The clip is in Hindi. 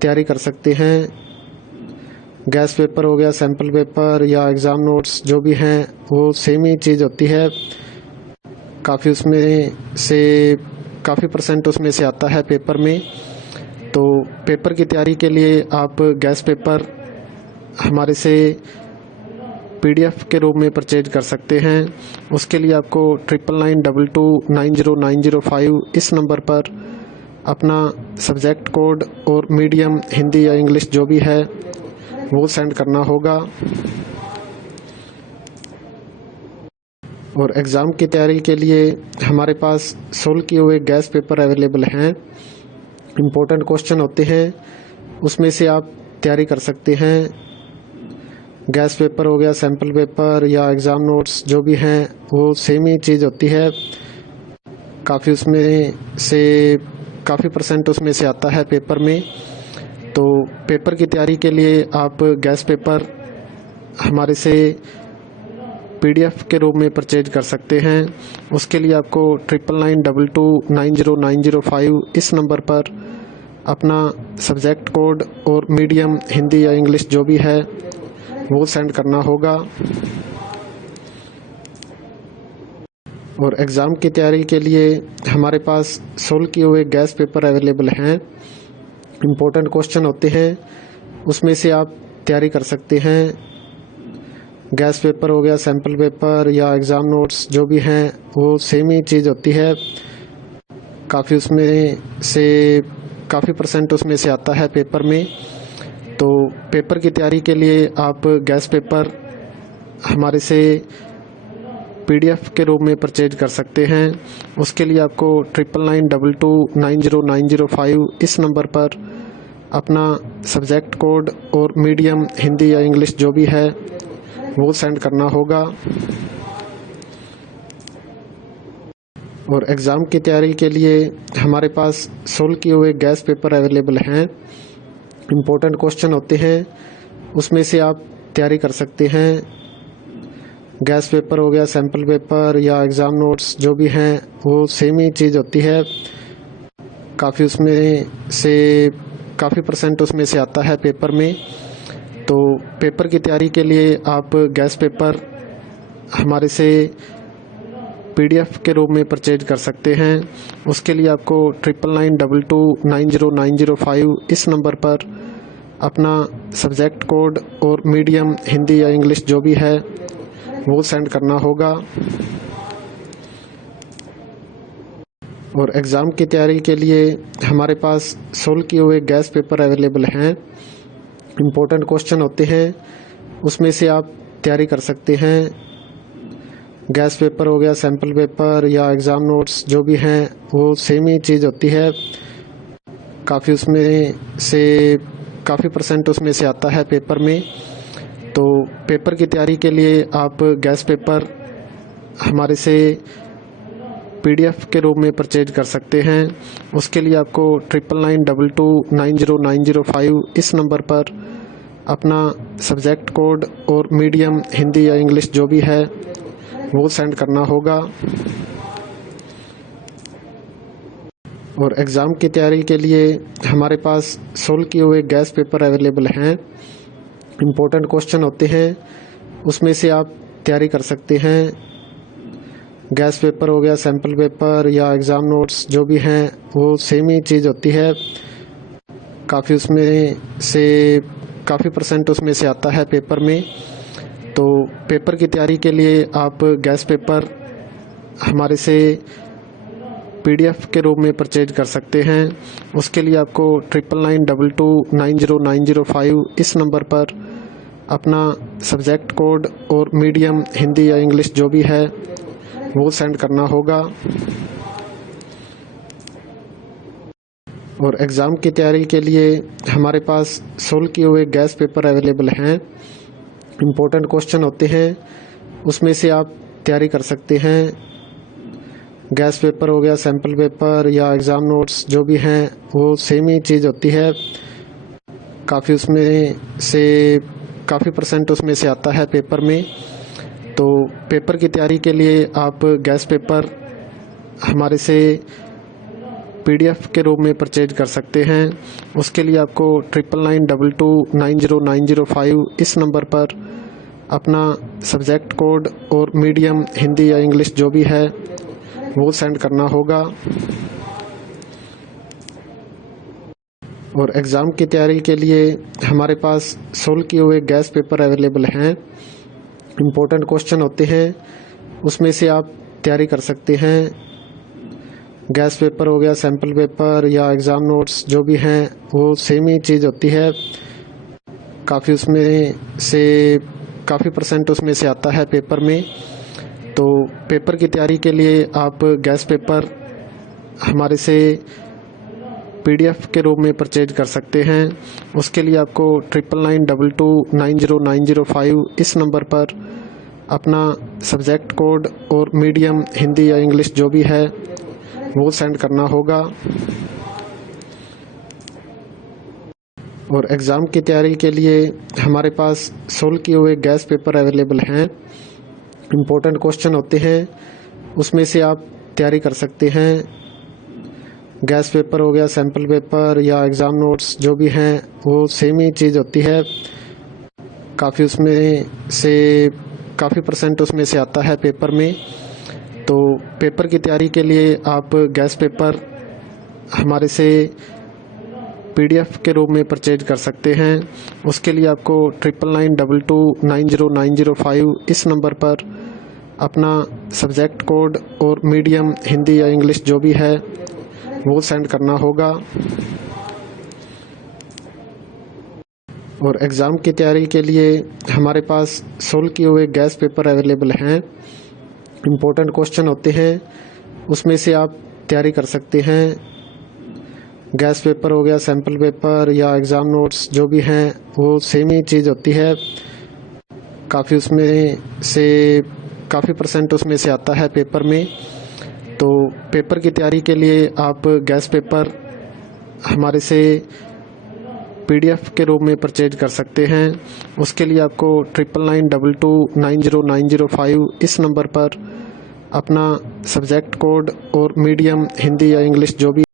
तैयारी कर सकते हैं। गैस पेपर हो गया, सैम्पल पेपर या एग्ज़ाम नोट्स जो भी हैं वो सेम ही चीज़ होती है। काफ़ी परसेंट उसमें से आता है पेपर में। तो पेपर की तैयारी के लिए आप गैस पेपर हमारे से PDF के रूप में परचेज कर सकते हैं। उसके लिए आपको 9992290905 इस नंबर पर अपना सब्जेक्ट कोड और मीडियम हिंदी या इंग्लिश जो भी है वो सेंड करना होगा। और एग्ज़ाम की तैयारी के लिए हमारे पास सोल्व किए हुए गैस पेपर अवेलेबल हैं। इम्पोर्टेंट क्वेश्चन होते हैं, उसमें से आप तैयारी कर सकते हैं। गैस पेपर हो गया, सैम्पल पेपर या एग्ज़ाम नोट्स जो भी हैं वो सेम ही चीज़ होती है। काफ़ी परसेंट उसमें से आता है पेपर में। तो पेपर की तैयारी के लिए आप गैस पेपर हमारे से PDF के रूप में परचेज कर सकते हैं। उसके लिए आपको 9992290905 इस नंबर पर अपना सब्जेक्ट कोड और मीडियम हिंदी या इंग्लिश जो भी है वो सेंड करना होगा। और एग्ज़ाम की तैयारी के लिए हमारे पास सोल्व किए हुए गैस पेपर अवेलेबल हैं। इम्पोर्टेंट क्वेश्चन होते हैं, उसमें से आप तैयारी कर सकते हैं। गैस पेपर हो गया, सैम्पल पेपर या एग्ज़ाम नोट्स जो भी हैं वो सेम ही चीज़ होती है। काफ़ी परसेंट उसमें से आता है पेपर में। तो पेपर की तैयारी के लिए आप गैस पेपर हमारे से PDF के रूप में परचेज कर सकते हैं। उसके लिए आपको 9992290905 इस नंबर पर अपना सब्जेक्ट कोड और मीडियम हिंदी या इंग्लिश जो भी है वो सेंड करना होगा। और एग्ज़ाम की तैयारी के लिए हमारे पास सोल्व किए हुए गैस पेपर अवेलेबल हैं। इम्पोर्टेंट क्वेश्चन होते हैं, उसमें से आप तैयारी कर सकते हैं। गैस पेपर हो गया, सैम्पल पेपर या एग्ज़ाम नोट्स जो भी हैं वो सेम ही चीज़ होती है। काफ़ी परसेंट उसमें से आता है पेपर में। तो पेपर की तैयारी के लिए आप गैस पेपर हमारे से PDF के रूप में परचेज कर सकते हैं। उसके लिए आपको 9992290905 इस नंबर पर अपना सब्जेक्ट कोड और मीडियम हिंदी या इंग्लिश जो भी है वो सेंड करना होगा। और एग्ज़ाम की तैयारी के लिए हमारे पास सोल्व किए हुए गैस पेपर अवेलेबल हैं। इम्पोर्टेंट क्वेश्चन होते हैं, उसमें से आप तैयारी कर सकते हैं। गैस पेपर हो गया, सैम्पल पेपर या एग्ज़ाम नोट्स जो भी हैं वो सेम ही चीज़ होती है। काफ़ी परसेंट उसमें से आता है पेपर में। तो पेपर की तैयारी के लिए आप गैस पेपर हमारे से PDF के रूप में परचेज कर सकते हैं। उसके लिए आपको 9992290905 इस नंबर पर अपना सब्जेक्ट कोड और मीडियम हिंदी या इंग्लिश जो भी है वो सेंड करना होगा। और एग्ज़ाम की तैयारी के लिए हमारे पास सोल्व किए हुए गैस पेपर अवेलेबल हैं। इम्पोर्टेंट क्वेश्चन होते हैं, उसमें से आप तैयारी कर सकते हैं। गैस पेपर हो गया, सैम्पल पेपर या एग्ज़ाम नोट्स जो भी हैं वो सेम ही चीज़ होती है। काफ़ी परसेंट उसमें से आता है पेपर में। तो पेपर की तैयारी के लिए आप गैस पेपर हमारे से PDF के रूप में परचेज कर सकते हैं। उसके लिए आपको 9992290905 इस नंबर पर अपना सब्जेक्ट कोड और मीडियम हिंदी या इंग्लिश जो भी है वो सेंड करना होगा। और एग्ज़ाम की तैयारी के लिए हमारे पास सोल्व किए हुए गैस पेपर अवेलेबल हैं। इम्पोर्टेंट क्वेश्चन होते हैं, उसमें से आप तैयारी कर सकते हैं। गैस पेपर हो गया, सैम्पल पेपर या एग्ज़ाम नोट्स जो भी हैं वो सेम ही चीज़ होती है। काफ़ी परसेंट उसमें से आता है पेपर में। तो पेपर की तैयारी के लिए आप गैस पेपर हमारे से PDF के रूप में परचेज कर सकते हैं। उसके लिए आपको 9992290905 इस नंबर पर अपना सब्जेक्ट कोड और मीडियम हिंदी या इंग्लिश जो भी है वो सेंड करना होगा। और एग्ज़ाम की तैयारी के लिए हमारे पास सोल्व किए हुए गैस पेपर अवेलेबल हैं। इम्पोर्टेंट क्वेश्चन होते हैं, उसमें से आप तैयारी कर सकते हैं। गैस पेपर हो गया, सैम्पल पेपर या एग्ज़ाम नोट्स जो भी हैं वो सेम ही चीज़ होती है। काफ़ी परसेंट उसमें से आता है पेपर में। तो पेपर की तैयारी के लिए आप गैस पेपर हमारे से PDF के रूप में परचेज कर सकते हैं। उसके लिए आपको 9992290905 इस नंबर पर अपना सब्जेक्ट कोड और मीडियम हिंदी या इंग्लिश जो भी है वो सेंड करना होगा। और एग्ज़ाम की तैयारी के लिए हमारे पास सोल्व किए हुए गैस पेपर अवेलेबल हैं। इम्पोर्टेंट क्वेश्चन होते हैं, उसमें से आप तैयारी कर सकते हैं। गैस पेपर हो गया, सैम्पल पेपर या एग्ज़ाम नोट्स जो भी हैं वो सेम ही चीज़ होती है। काफ़ी परसेंट उसमें से आता है पेपर में। तो पेपर की तैयारी के लिए आप गैस पेपर हमारे से PDF के रूप में परचेज कर सकते हैं। उसके लिए आपको 9992290905 इस नंबर पर अपना सब्जेक्ट कोड और मीडियम हिंदी या इंग्लिश जो भी है वो सेंड करना होगा। और एग्ज़ाम की तैयारी के लिए हमारे पास सोल्व किए हुए गैस पेपर अवेलेबल हैं। इम्पोर्टेंट क्वेश्चन होते हैं, उसमें से आप तैयारी कर सकते हैं। गैस पेपर हो गया, सैम्पल पेपर या एग्ज़ाम नोट्स जो भी हैं वो सेम ही चीज़ होती है। काफ़ी परसेंट उसमें से आता है पेपर में। तो पेपर की तैयारी के लिए आप गैस पेपर हमारे से PDF के रूप में परचेज कर सकते हैं। उसके लिए आपको 9992290905 इस नंबर पर अपना सब्जेक्ट कोड और मीडियम हिंदी या इंग्लिश जो भी